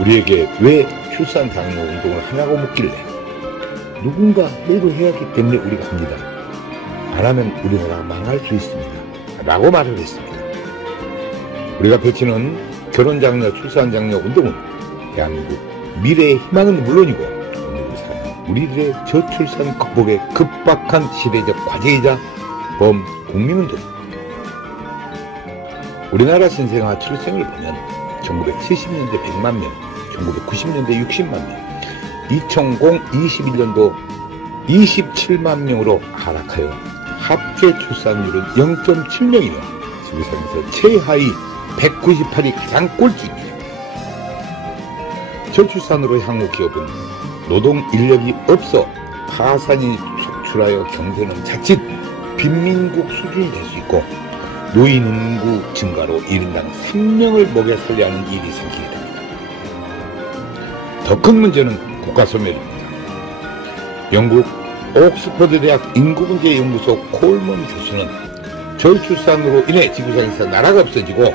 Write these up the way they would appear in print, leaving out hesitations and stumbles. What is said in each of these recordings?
우리에게 왜 출산 장려 운동을 하냐고 묻길래 누군가 해도 해야 하기 때문에 우리가 합니다. 안 하면 우리나라가 망할 수 있습니다. 라고 말을 했습니다. 우리가 펼치는 결혼장려, 출산장려 운동은 대한민국 미래의 희망은 물론이고 오늘 사는 우리들의 저출산 극복에 급박한 시대적 과제이자 범국민운동입니다. 우리나라 신생아 출생을 보면 1970년대 100만 명, 1990년대 60만 명, 2021년도 27만 명으로 하락하여 합계 출산율은 0.7명이며 지구상에서 최하위 198이 가장 꼴찌입니다. 저출산으로 향후 기업은 노동 인력이 없어 파산이 속출하여 경제는 자칫 빈민국 수준이 될 수 있고 노인 인구 증가로 1인당 3명을 먹여 살려야 하는 일이 생기게 됩니다. 더 큰 문제는 국가소멸입니다. 영국 옥스퍼드 대학 인구문제연구소 콜먼 교수는 저출산으로 인해 지구상에서 나라가 없어지고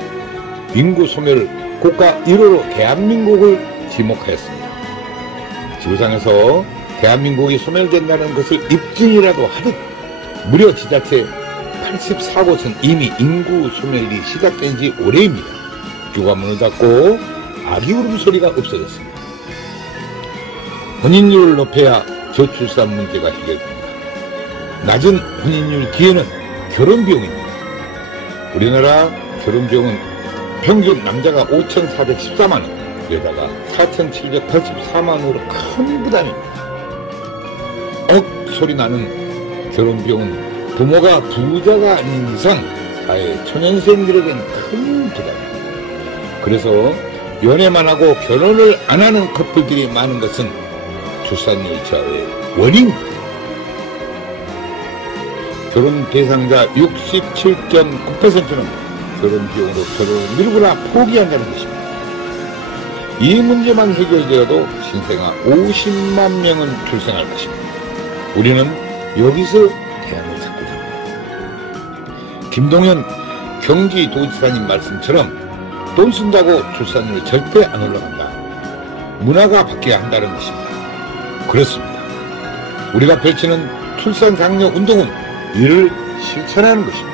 인구소멸 국가 1호로 대한민국을 지목하였습니다. 지구상에서 대한민국이 소멸된다는 것을 입증이라도 하듯 무려 지자체 84곳은 이미 인구 소멸이 시작된 지 오래입니다. 학교가 문을 닫고 아기 울음소리가 없어졌습니다. 혼인율을 높여야 저출산 문제가 해결됩니다. 낮은 혼인율 뒤에는 결혼비용입니다. 우리나라 결혼비용은 평균 남자가 5,414만원, 여자가 4,784만원으로 큰 부담입니다. 소리 나는 결혼비용은 부모가 부자가 아닌 이상 사회 초년생들에겐 큰 부담입니다. 그래서 연애만 하고 결혼을 안 하는 커플들이 많은 것은 출산율 저하의 원인입니다. 결혼 대상자 67.9%는 결혼 비용으로 결혼을 미루거나 포기한다는 것입니다. 이 문제만 해결되어도 신생아 50만 명은 출생할 것입니다. 우리는 여기서 대안을 찾고자 합니다. 김동연 경기도지사님 말씀처럼 돈 쓴다고 출산율이 절대 안 올라간다. 문화가 바뀌어야 한다는 것입니다. 그렇습니다. 우리가 펼치는 출산 장려 운동은 이를 실천하는 것입니다.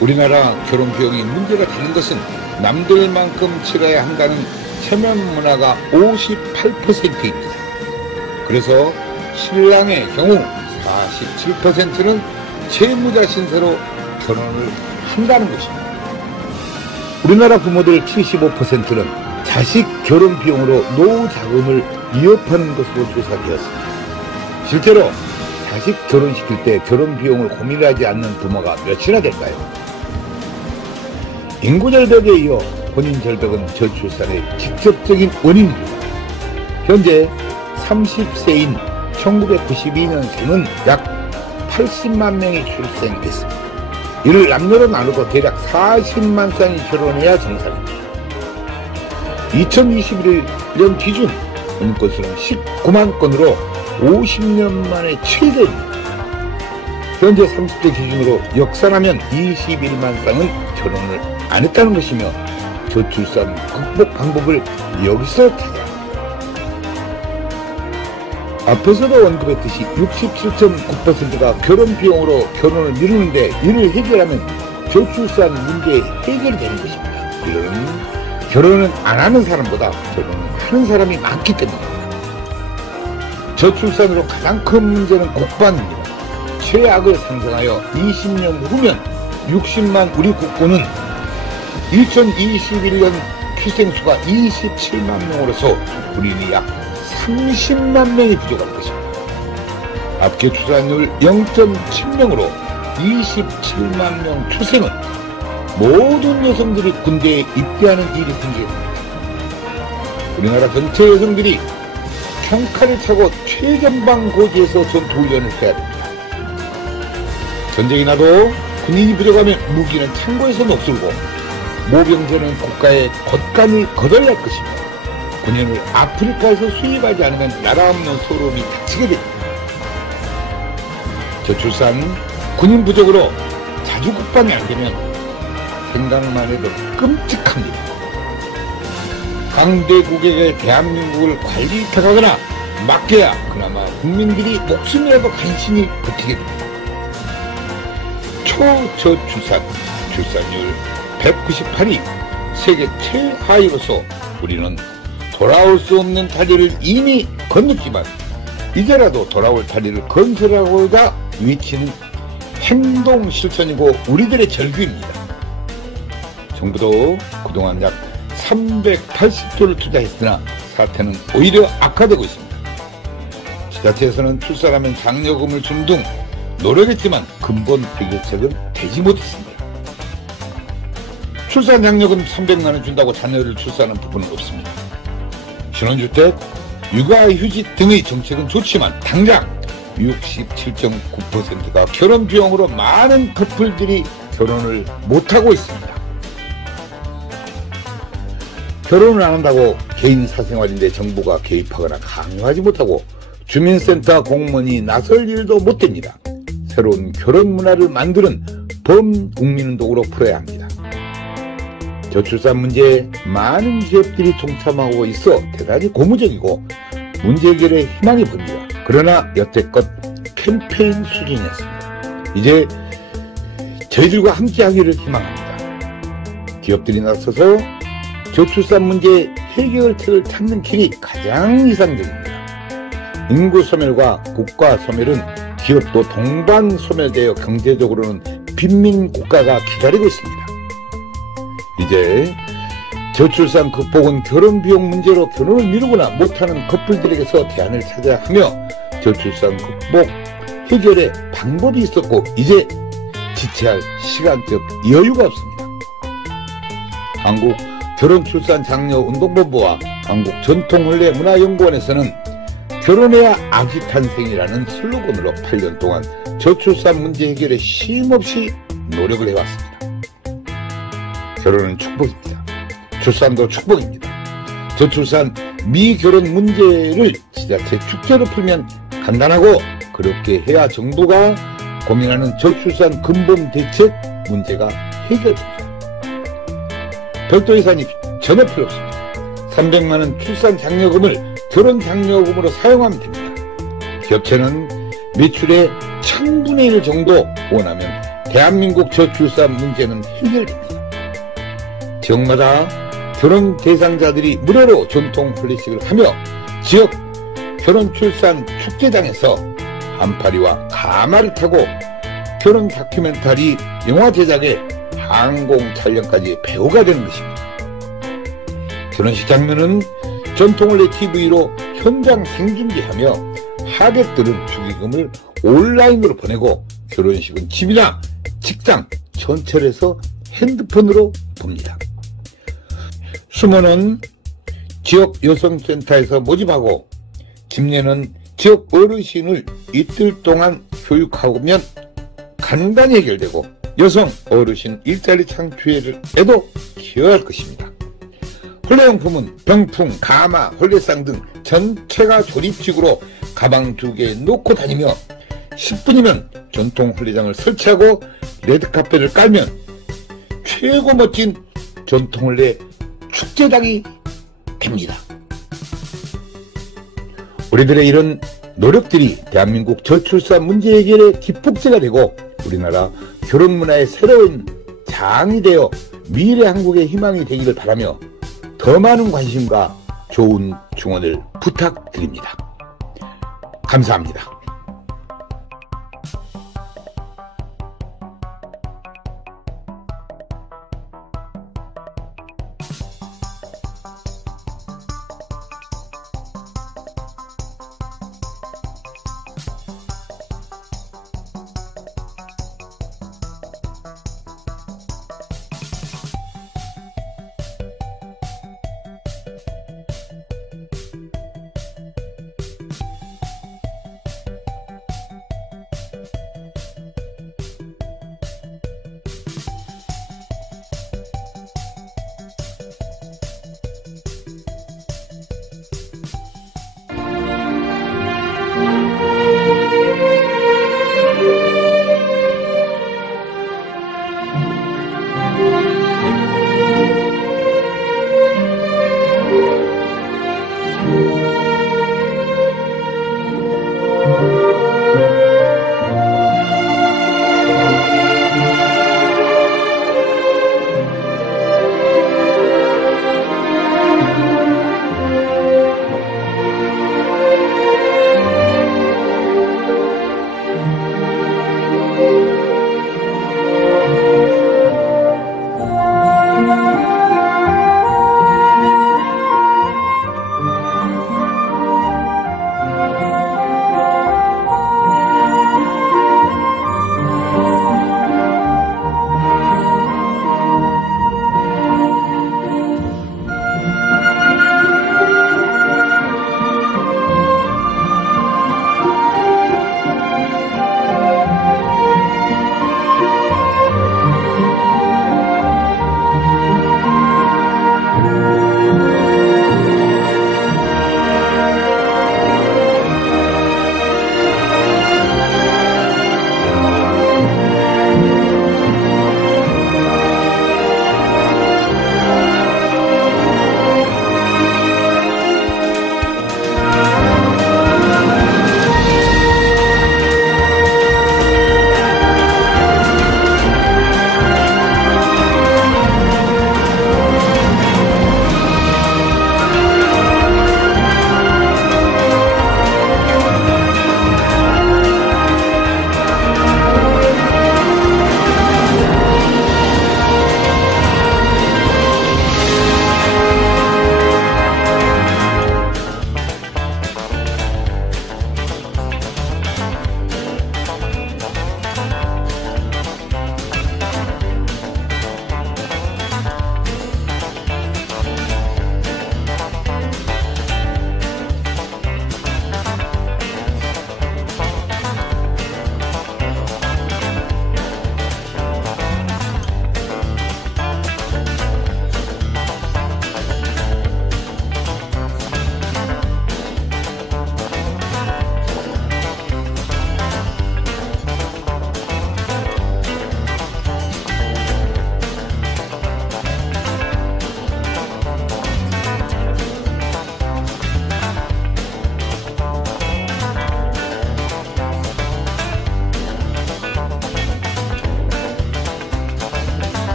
우리나라 결혼 비용이 문제가 되는 것은 남들만큼 치러야 한다는 체면 문화가 58%입니다. 그래서 신랑의 경우 47%는 채무자 신세로 결혼을 한다는 것입니다. 우리나라 부모들 75%는 자식 결혼 비용으로 노후 자금을 위협하는 것으로 조사되었습니다. 실제로 자식 결혼시킬 때 결혼 비용을 고민하지 않는 부모가 몇이나 될까요? 인구절벽에 이어 혼인절벽은 저출산의 직접적인 원인입니다. 현재 30세인 1992년생은 약 80만 명이 출생됐습니다. 이를 남녀로 나누고 대략 40만 쌍이 결혼해야 정상입니다. 2021년 기준 혼인 건수는 19만 건으로 50년 만에 최대입니다. 현재 30대 기준으로 역산하면 21만 쌍은 결혼을 안 했다는 것이며 저출산 극복 방법을 여기서 찾아야 합니다. 앞에서도 언급했듯이 67.9%가 결혼 비용으로 결혼을 미루는데 이를 해결하면 저출산 문제 해결이 되는 것입니다. 이는 결혼은 안 하는 사람보다 결혼을 하는 사람이 많기 때문입니다. 저출산으로 가장 큰 문제는 국방입니다. 최악을 상정하여 20년 후면 60만 우리 국군은 2021년 출생수가 27만 명으로서 우리는 약 30만 명이 부족할 것입니다. 합계 출산율 0.7명으로 27만 명 출생은 모든 여성들이 군대에 입대하는 일이 생기게 됩니다. 우리나라 전체 여성들이 평칼을 차고 최전방 고지에서 전투훈련을 해야 됩니다. 전쟁이 나도 군인이 부족하면 무기는 창고에서 녹슬고 모병제는 국가에 곶감이 거덜날 것입니다. 군인을 아프리카에서 수입하지 않으면 나라 없는 소름이 닥치게 됩니다. 저출산, 군인 부족으로 자주 국방이 안 되면 생각만 해도 끔찍합니다. 강대국에게 대한민국을 관리탁하거나 맡겨야 그나마 국민들이 목숨이라도 간신히 버티게 됩니다. 초저출산, 출산율 198위, 세계 최하위로서 우리는 돌아올 수 없는 다리를 이미 건넜지만 이제라도 돌아올 다리를 건설하고자 외치는 행동 실천이고 우리들의 절규입니다. 정부도 그동안 약 380조를 투자했으나 사태는 오히려 악화되고 있습니다. 지자체에서는 출산하면 장려금을 준 등 노력했지만 근본 해결책은 되지 못했습니다. 출산 장려금 300만원 준다고 자녀를 출산하는 부분은 없습니다. 신혼주택, 육아휴직 등의 정책은 좋지만 당장 67.9%가 결혼 비용으로 많은 커플들이 결혼을 못하고 있습니다. 결혼을 안 한다고 개인 사생활인데 정부가 개입하거나 강요하지 못하고 주민센터 공무원이 나설 일도 못 됩니다. 새로운 결혼 문화를 만드는 범국민운동으로 풀어야 합니다. 저출산 문제에 많은 기업들이 동참하고 있어 대단히 고무적이고 문제 해결에 희망이 보입니다. 그러나 여태껏 캠페인 수준이었습니다. 이제 저희들과 함께하기를 희망합니다. 기업들이 나서서 저출산 문제 해결책을 찾는 길이 가장 이상적입니다. 인구 소멸과 국가 소멸은 기업도 동반 소멸되어 경제적으로는 빈민 국가가 기다리고 있습니다. 이제 저출산 극복은 결혼 비용 문제로 결혼을 미루거나 못하는 커플들에게서 대안을 찾아야 하며 저출산 극복 해결의 방법이 있었고 이제 지체할 시간적 여유가 없습니다. 한국 결혼출산장려운동본부와 한국전통혼례문화연구원에서는 결혼해야 아기 탄생이라는 슬로건으로 8년 동안 저출산 문제 해결에 쉼없이 노력을 해왔습니다. 결혼은 축복입니다. 출산도 축복입니다. 저출산 미결혼 문제를 지자체 축제로 풀면 간단하고 그렇게 해야 정부가 고민하는 저출산 근본 대책 문제가 해결됩니다. 별도 예산이 전혀 필요 없습니다. 300만원 출산 장려금을 결혼 장려금으로 사용하면 됩니다. 기업체는 매출의 1000분의 1 정도 원하면 대한민국 저출산 문제는 해결됩니다. 지역마다 결혼 대상자들이 무료로 전통婚礼식을 하며 지역 결혼 출산 축제장에서 한파리와 가마를 타고 결혼 다큐멘터리 영화 제작에 항공 촬영까지 배우가 되는 것입니다. 결혼식 장면은 전통혼례 TV로 현장 생중계하며 하객들은 축의금을 온라인으로 보내고 결혼식은 집이나 직장, 전철에서 핸드폰으로 봅니다. 수모는 지역 여성센터에서 모집하고 집례는 지역 어르신을 이틀 동안 교육하면 간단히 해결되고 여성 어르신 일자리 창출에도 기여할 것입니다. 혼례용품은 병풍, 가마, 혼례상 등 전체가 조립식으로 가방 2개 놓고 다니며 10분이면 전통 혼례장을 설치하고 레드카펫을 깔면 최고 멋진 전통 혼례 축제장이 됩니다. 우리들의 이런 노력들이 대한민국 저출산 문제 해결의 기폭제가 되고 우리나라 결혼 문화의 새로운 장이 되어 미래 한국의 희망이 되기를 바라며 더 많은 관심과 좋은 증언을 부탁드립니다. 감사합니다.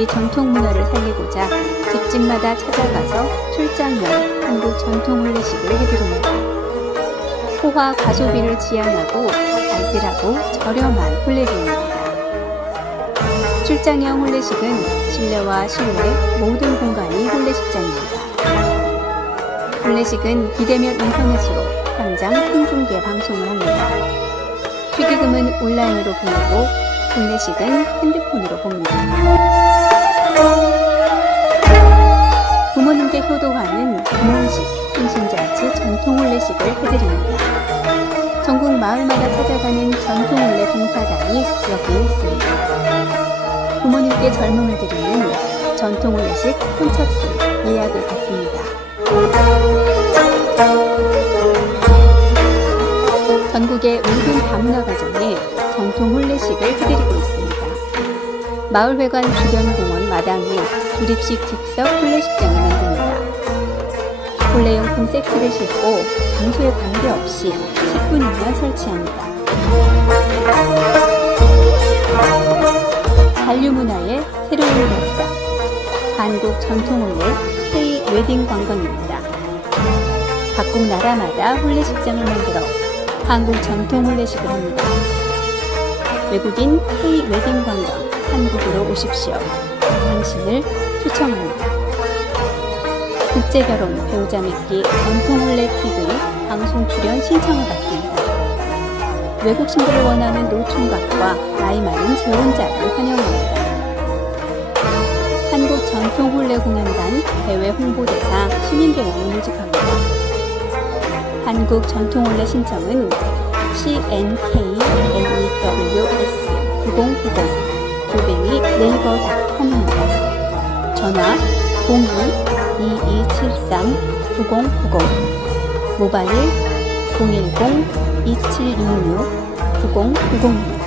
우리 전통 문화를 살리고자 집집마다 찾아가서 출장형 한국 전통 혼례식을 해드립니다. 호화 과소비를 지향하고 알뜰하고 저렴한 혼례비입니다. 출장형 혼례식은 실내와 실외 모든 공간이 혼례식장입니다. 혼례식은 비대면 인터넷으로 현장 생중계 방송을 합니다. 축의금은 온라인으로 보내고 혼례식은 핸드폰으로 봅니다. 부모님께 효도하는 부모식, 생신잔치 전통 혼례식을 해드립니다. 전국 마을마다 찾아가는 전통 혼례 봉사단이 여기에 있습니다. 부모님께 젊음을 드리는 전통 혼례식 선착순 예약을 받습니다. 전국의 모든 다문화 가정에 전통 혼례식을 해드리고 있습니다. 마을회관 주변 공원 마당에 조립식 즉석 혼례식장을 만듭니다. 혼례용품 세트를 싣고 장소에 관계없이 10분이면 설치합니다. 한류문화의 새로운 역사, 한국 전통혼례 K-웨딩 관광입니다. 각국 나라마다 혼례식장을 만들어 한국 전통 혼례식을 합니다. 외국인 K-웨딩 관광 한국으로 오십시오. 당신을 초청합니다. 국제결혼 배우자 맺기 전통 혼례 TV 방송 출연 신청을 받습니다. 외국 신부를 원하는 노총각과 나이 많은 재혼자를 환영합니다. 한국 전통 혼례 공연단 대외 홍보대사 시민배우를 모집합니다. 한국 전통 혼례 신청은 CNKNEWS9090 네이버.com입니다. 전화 02-2273-9090 모바일 010-2766-9090입니다.